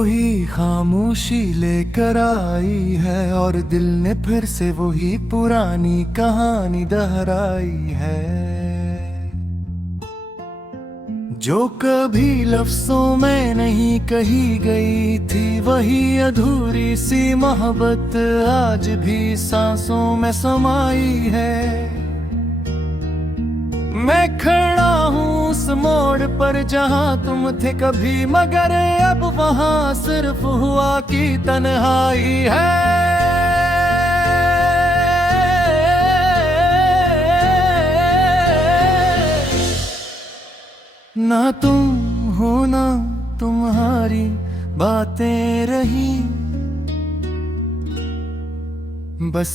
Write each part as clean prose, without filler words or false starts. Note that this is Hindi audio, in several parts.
वही खामोशी लेकर आई है और दिल ने फिर से वही पुरानी कहानी दोहराई है। जो कभी लफ्जों में नहीं कही गई थी, वही अधूरी सी मोहब्बत आज भी सांसों में समाई है। मैं खड़ा हूँ उस मोड़ पर जहाँ तुम थे कभी, मगर अब वहाँ सिर्फ हुआ की तन्हाई है। ना तुम हो ना तुम्हारी बातें रही, बस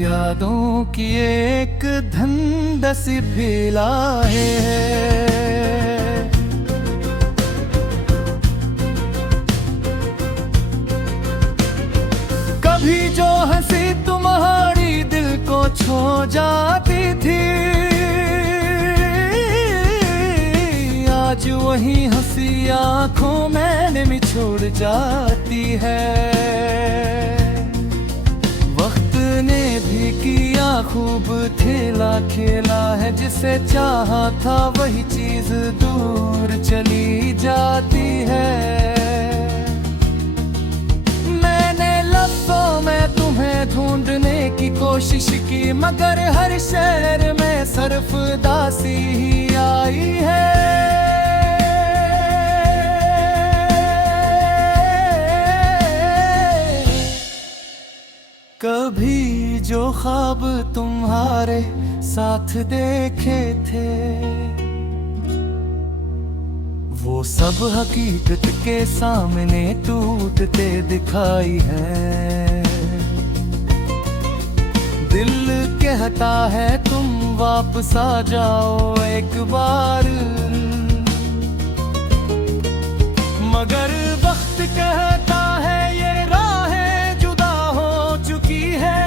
यादों की एक धुंध सी फैला है। कभी जो हंसी तुम्हारी दिल को छू जाती थी, आज वही हंसी आंखों में निचोड़ जाती है। वक्त ने भी किया खूब खेला खेला है, जिसे चाहा था वही चीज दूर चली जाती है। मैंने लफ्जों में तुम्हें ढूंढने की कोशिश की, मगर हर शहर में सिर्फ दासी ही आई है। कभी जो ख्वाब तुम्हारे साथ देखे थे, वो सब हकीकत के सामने टूटते दिखाई है। दिल कहता है तुम वापस आ जाओ एक बार, मगर वक्त कहता है ये राहें जुदा हो चुकी है।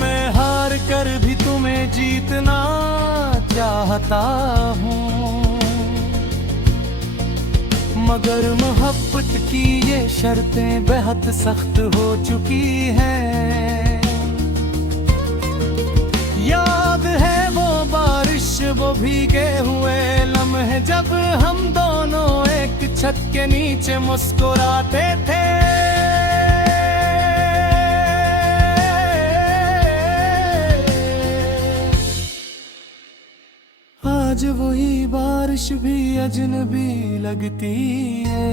मैं हार कर भी तुम्हें जीतना चाहता हूँ, मगर मोहब्बत की ये शर्तें बेहद सख्त हो चुकी हैं। याद है वो बारिश, वो भीगे हुए लम्हे, जब हम दोनों एक छत के नीचे मुस्कुराते थे। आज वही बारिश भी अजनबी लगती है,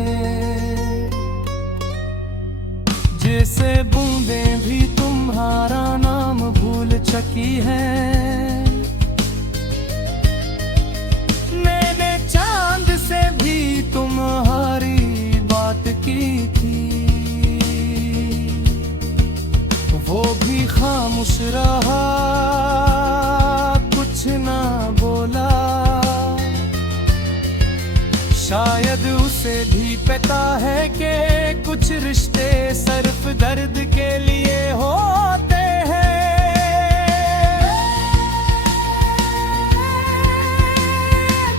जैसे बूंदें भी तुम्हारा नाम भूल चुकी हैं। मैंने चांद से भी तुम्हारी बात की थी, वो भी खामोश रहा, कुछ ना बोला। शायद उसे भी पता है कि कुछ रिश्ते सिर्फ दर्द के लिए होते हैं।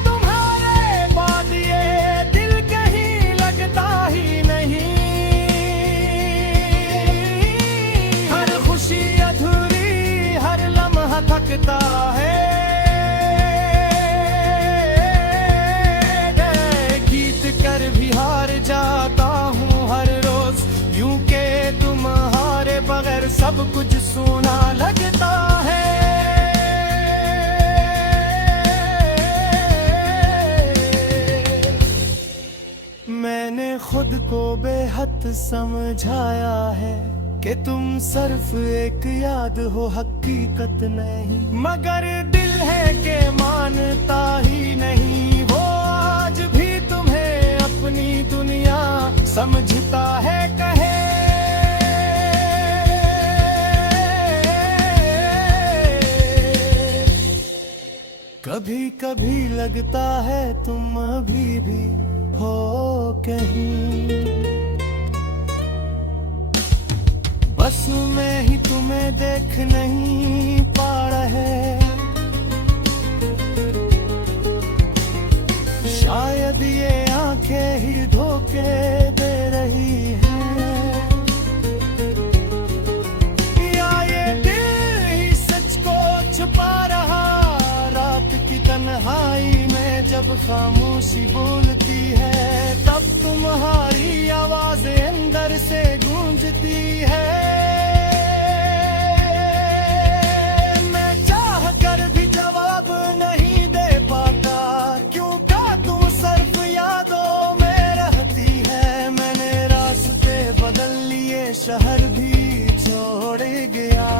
तुम्हारे बाद ये दिल कहीं लगता ही नहीं, हर खुशी अधूरी, हर लम्हा थकता है। भी हार जाता हूँ हर रोज, यूं के तुम्हारे बगैर सब कुछ सूना लगता है। मैंने खुद को बेहद समझाया है कि तुम सिर्फ एक याद हो, हकीकत नहीं, मगर दिल है कि मानता ही नहीं। वो आज भी तुम्हें अपनी दुनिया समझता है, कहे कभी कभी लगता है तुम अभी भी हो कहीं, बस मैं ही तुम्हें देख नहीं पा रहे। शायद ये आंखें तन्हाई में जब खामोशी बोलती है, तब तुम्हारी आवाज अंदर से गूंजती है। मैं चाह कर भी जवाब नहीं दे पाता, क्यों का तुम सिर्फ यादों में रहती है। मैंने रास्ते बदल लिए, शहर भी छोड़ गया,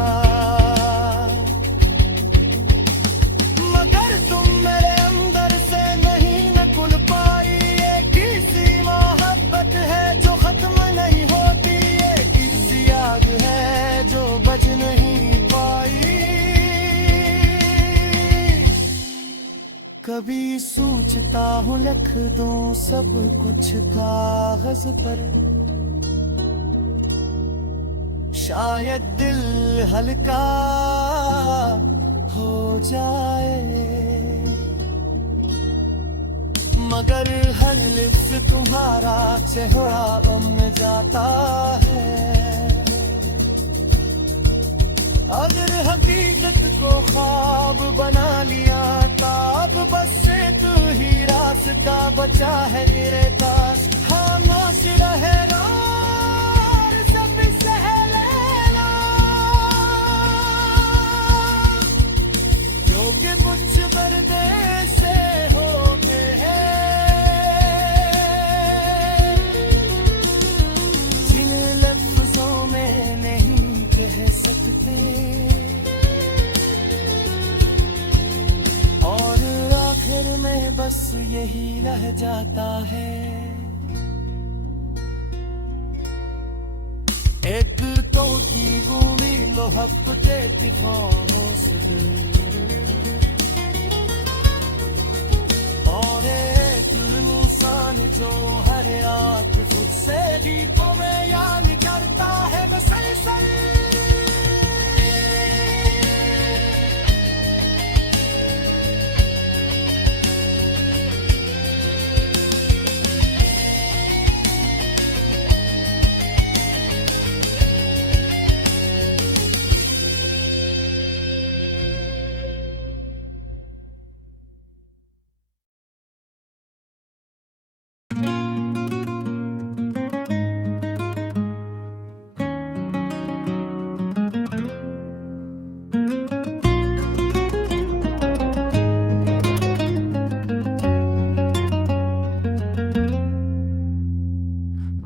मगर तुम मेरे अंदर से नहीं निकल पाई। एक सी मोहब्बत है जो खत्म नहीं होती, एक सी आग है जो बुझ नहीं पाई। कभी सोचता हूँ लिख दूं सब कुछ कागज पर, शायद दिल हल्का हो जाए। मगर हर लिफ्ट तुम्हारा चेहरा बन जाता है। अगर हकीकत को ख्वाब बना लिया, तब बस से तू ही रास्ता बचा है मेरे पास। खामोश रहे सब सह लेना, क्योंकि कुछ पर्दे से होते हैं जिन लफ्जों में नहीं कह सकते। और आखिर में बस यही रह जाता है, एक तो की गुमी मोहब्बते की खामोश दिल, और एक इंसान जो हर रात खुद से गीतों में याद करता है बस ऐसे।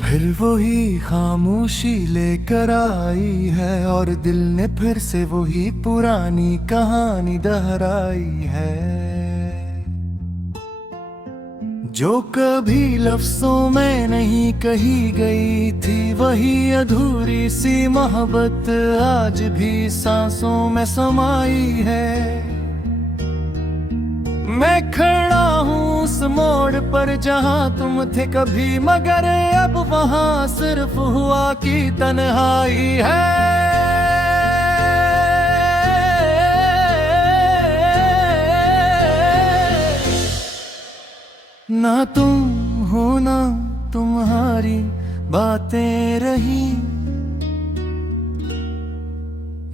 फिर वही खामोशी लेकर आई है, और दिल ने फिर से वही पुरानी कहानी दोहराई है। जो कभी लफ्जों में नहीं कही गई थी, वही अधूरी सी मोहब्बत आज भी सांसों में समाई है। मैं खड़ा हूँ उस मोड़ पर जहाँ तुम थे कभी, मगर अब वहाँ सिर्फ हुआ की तन्हाई है। ना तुम हो ना तुम्हारी बातें रही,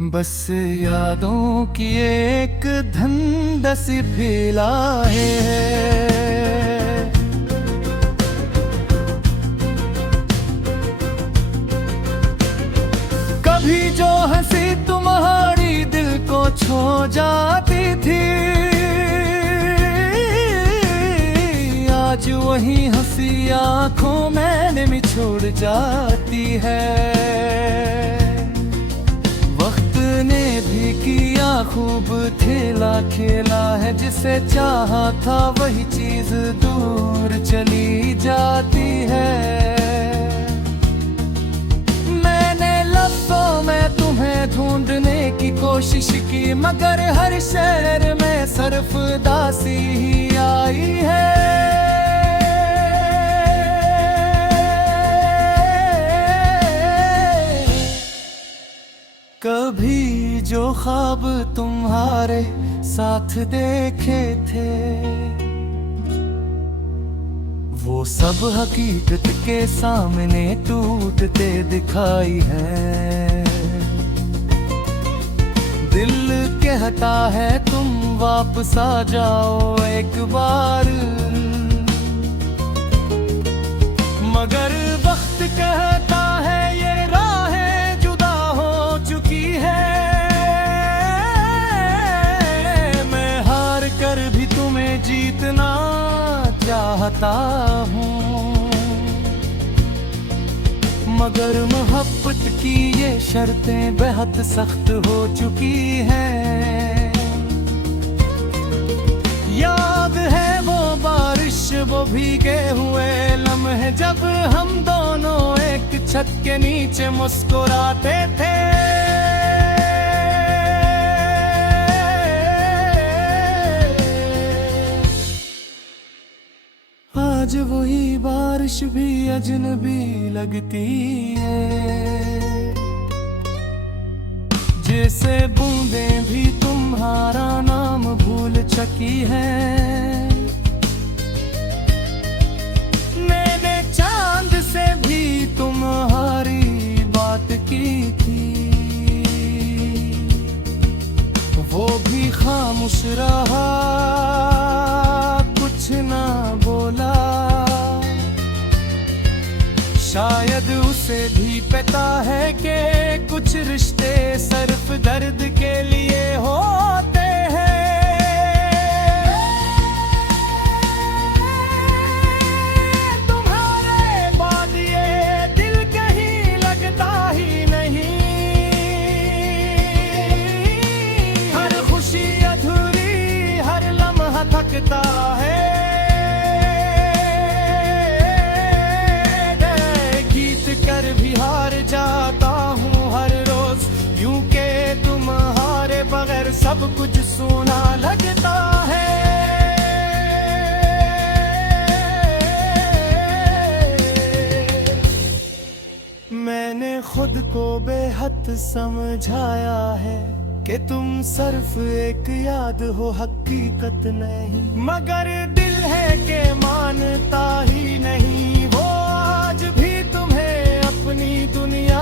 बस यादों की एक धुंध सी फैला है। कभी जो हंसी तुम्हारी दिल को छू जाती थी, आज वही हंसी आंखों में निचोड़ जाती है। ने भी किया खूब खेला खेला है, जिसे चाहा था वही चीज दूर चली जाती है। मैंने लफ्जों में तुम्हें ढूंढने की कोशिश की, मगर हर शहर में सिर्फ दासी ही आई है। कभी जो ख्वाब तुम्हारे साथ देखे थे, वो सब हकीकत के सामने टूटते दिखाई है। दिल के कहता है तुम वापस आ जाओ एक बार, मगर वक्त कहता है ये राहें जुदा हो चुकी है। मैं हार कर भी तुम्हें जीतना चाहता हूँ, मगर मोहब्बत की ये शर्तें बेहद सख्त हो चुकी हैं। याद है वो बारिश, वो भीगे हुए लम्हे जब हम दोनों एक छत के नीचे मुस्कुराते थे। आज वही बारिश भी अजनबी लगती है, जैसे बूंदें भी तुम्हारा नाम भूल चुकी हैं। मैंने चांद से भी तुम्हारी बात की थी, वो भी खामोश रहा, कुछ ना बोला। शायद उसे भी पता है कि कुछ रिश्ते सिर्फ दर्द के लिए होते हैं। तुम्हारे बाद ये दिल कहीं लगता ही नहीं, हर खुशी अधूरी, हर लम्हा थकता है। कर भी हार जाता हूँ हर रोज, यूं के तुम्हारे बगैर सब कुछ सूना लगता है। मैंने खुद को बेहद समझाया है कि तुम सिर्फ एक याद हो, हकीकत नहीं, मगर दिल है कि मानता ही नहीं। वो आज भी अपनी दुनिया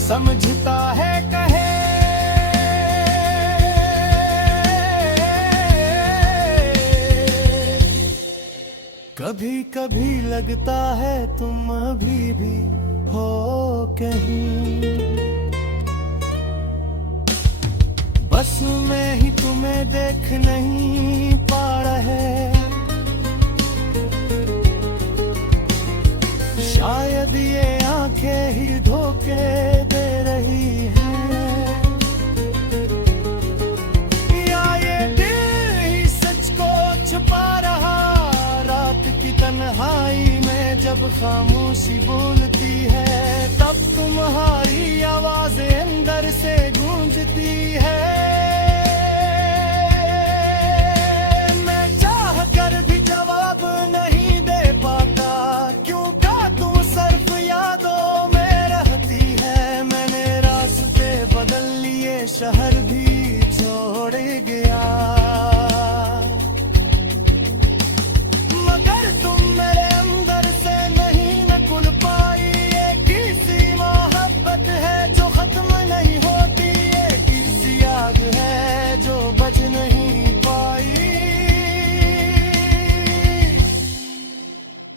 समझता है कहे। कभी कभी लगता है तुम अभी भी हो कहीं, बस मैं ही तुम्हें देख नहीं पा रहे। शायद ये आंखें ही धोखे दे रही हैं, या ये दिल ही सच को छुपा रहा। रात की तन्हाई में जब खामोशी बोलती है, तब तुम्हारी आवाज़ें अंदर से गूंजती है। मैं चाह कर भी जवाब नहीं दे पाता, क्यों बदल लिए, शहर भी छोड़ गया, मगर तुम मेरे अंदर से नहीं निकल पाई। एक किसी मोहब्बत है जो खत्म नहीं होती, एक किसी आग है जो बच नहीं पाई।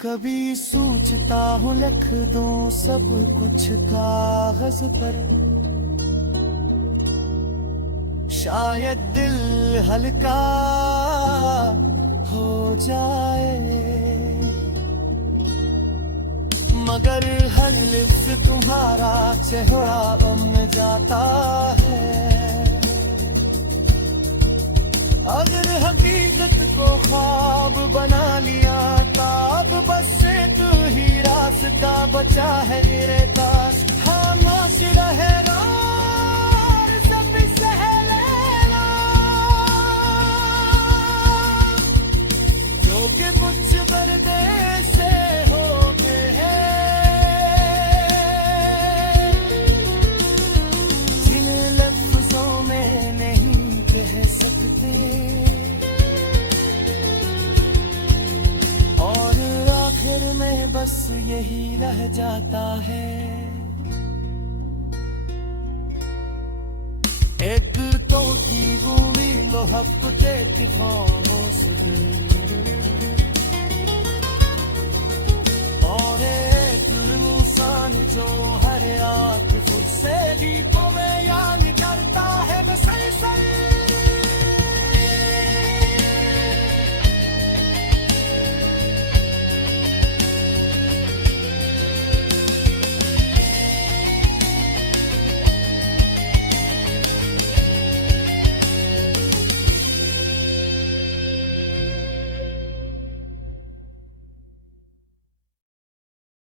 कभी सोचता हूँ लिख दूं सब कुछ कागज पर, शायद दिल हल्का हो जाए, मगर हर लिफ्ट तुम्हारा चेहरा उम्र जाता है। अगर हकीकत को ख्वाब बना लिया, तब बस से तू ही रास्ता बचा है मेरे पास। खामोश रहे सब सह लेना, क्योंकि कुछ पर्दे से होते हैं जिन लफ्जों में नहीं कह सकते, और आखिर में बस यही रह जाता है। एक तो की उम्मीद मोहब्बतें की खामोश दिल और एक इंसान जो हर आँख खुद से भी